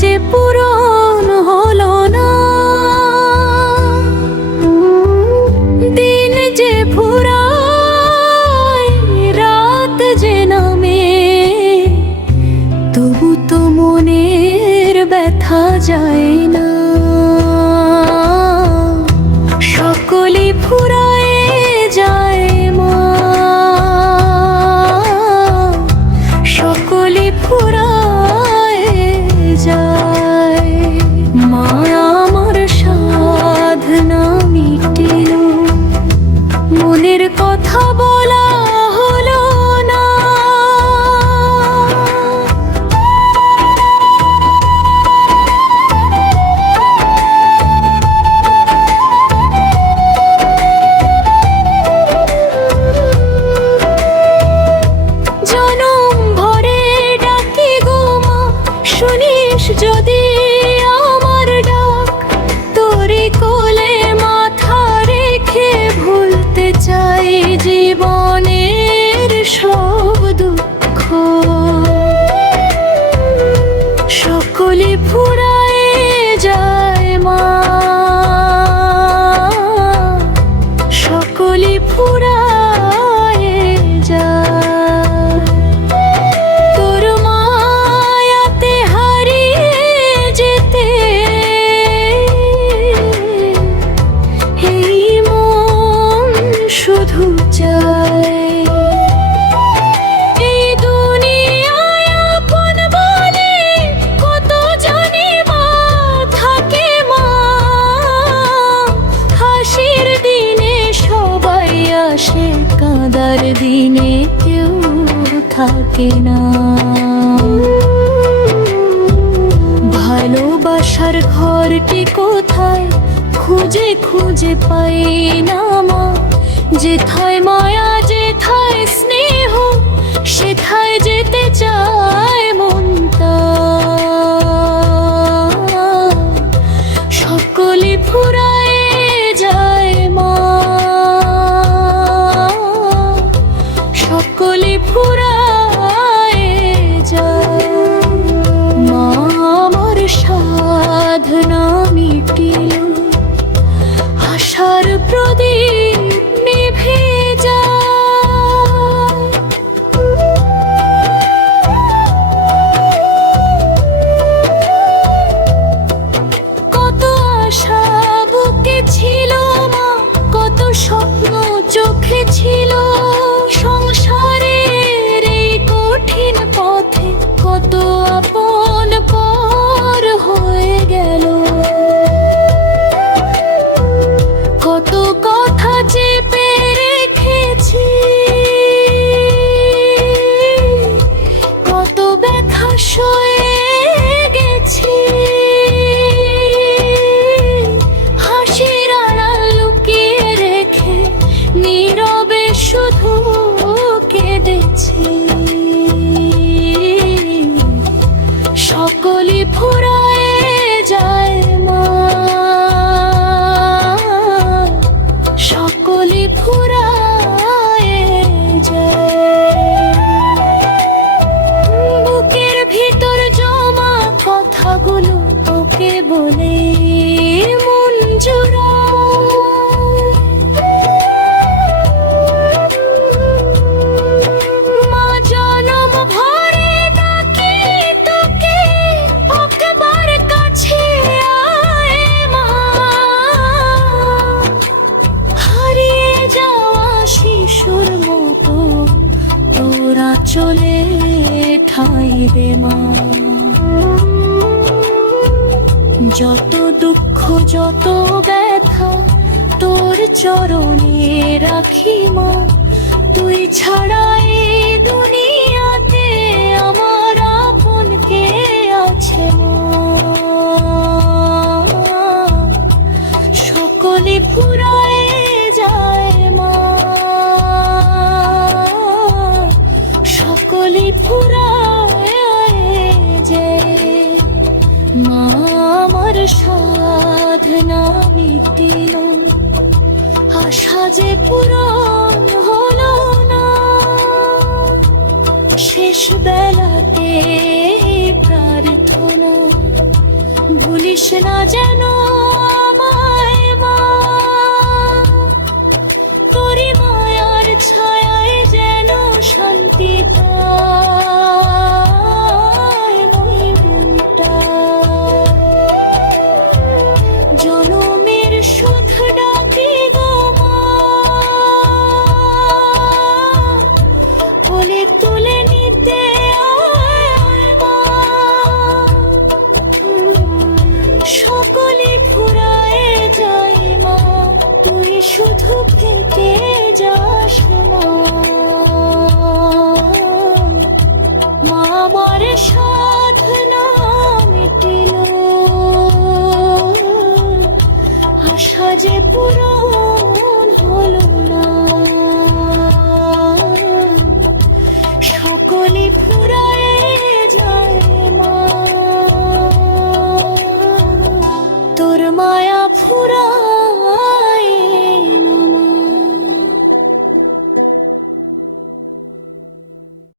যে পূরণ হলো না, দিন যে ফুরায় রাত যে নামে, তবু তো মনের ব্যথা যায় না। সকলে ফুরায় যায় মা, সকলে ফুরায় যায়। মা আমার সাধনা মিটিল, মনের কথা বলা হলো না। জনম ভরে ডাকি গো মা, শুনিস যদি আমার ডাক, তোরে কোলে মাথা রেখে ভুলতে চাই জীবনের সব দুঃখ। সকলে ফুরায় যায় মা, সকলে ফুরায় যায়। তোর মায়াতে হারিয়ে যেতে এই মন শুধু চায়। এই দুনিয়ায় আপন বলে কত জানি মা থাকে মা, হাসির দিনে সবাই আসে, কাঁদার দিনে কেউ থাকে না। ভালোবাসার ঘরটি কোথায় খুঁজে খুঁজে পাই না মা, যেথায় মায়া যেথায় স্নেহ সেথায় যেতে চায় মনটা। সকলে ফুরায় যায় মা, সকলে ফুরায় যায়। মা আমার সাধনা মিটিল, আশার প্রদীপ নিভে যায়। কত আশা বুকে ছিল মা, কত স্বপ্ন চোখে ছিল, সংসারের এই কঠিন পথে কত আপন পর হয়ে গেল। কত কথা চেপে রেখেছি, কত ব্যথা সয়ে গেছি, হাসির আড়াল লুকিয়ে রেখে নীরবে শুধু কেঁদেছি। সকলে ফুরায় যায় মা, সকলে ফুরায় যায়। বুকের ভিতর জমা কথাগুলো তোকে বলে মন জোড়ায়। মা জনম ভরে ডাকি তোকে, একবার কাছে আয় মা, হারিয়ে যাওয়া শিশুর মতো তোরা চলে ঠাঁই রে মা। যত দুঃখ যত ব্যথা তোর চরণে রাখি মা, তুই ছাড়া এই দুনিয়াতে আমার আপন কে আছে মা। সকলে ফুরায় যায় মা, সকলে ফুরায় যায়। মা আমার সাধনা মিটিল, আশা যে পূরণ হলো না। শেষ বেলাতে প্রার্থনা ভুলিস না যেন আমায় মা, তোরি মায়ার ছায়ায় যেন শান্তি পায় মই মনটা। জনমের শোধ ডাকি গো মা, কোলে তুলে নিতে আয় মা। সকলে ফুরায় যায় মা, তুই শুধু থেকে যাস মা। মা আমার সাধনা মিটিল, আশা যে পূরণ হলো না। সকলে ফুরায় যায় মা, তোর মায়া ফুরায়